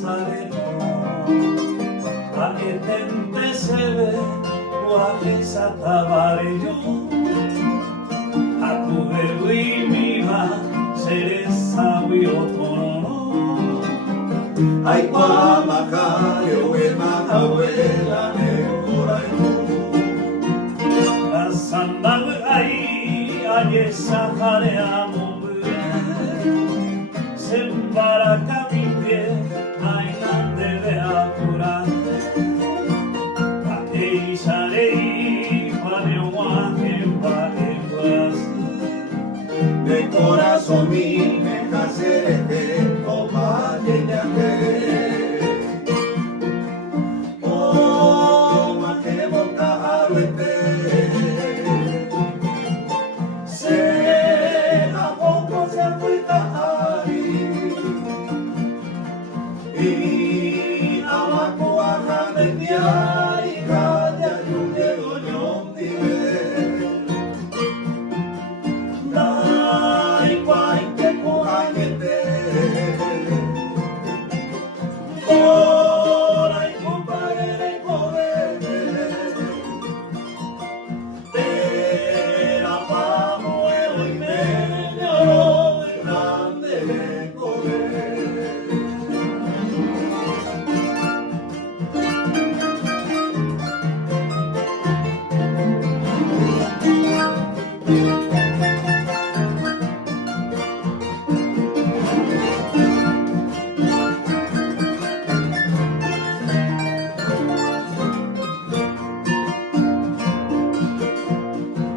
sare Aketente sebe Uakisa tabare yo Akubegui miba Seresa wiotono Ai kwa makare we makawela ne orai Asambabu ai Ayesa hare amobu Sembara kamipie Ainande de akura Akei sharei Panewa kemba kembas De corazón mi me caserete Opa yenyate Oh makemo kaharuete Se a poco se afuita y amakua kametia ikanya yungego nyondime dai kwai te kuhanyete ora ikuparere kovete tera pamo ero imenyo grande kovete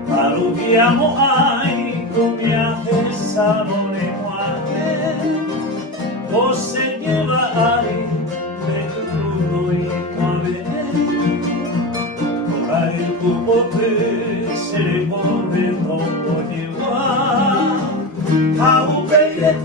Parughiamo ai come a salone muate o segneva ai per tutto il cuore ora il cupo se le vuole dopo di qua a un bel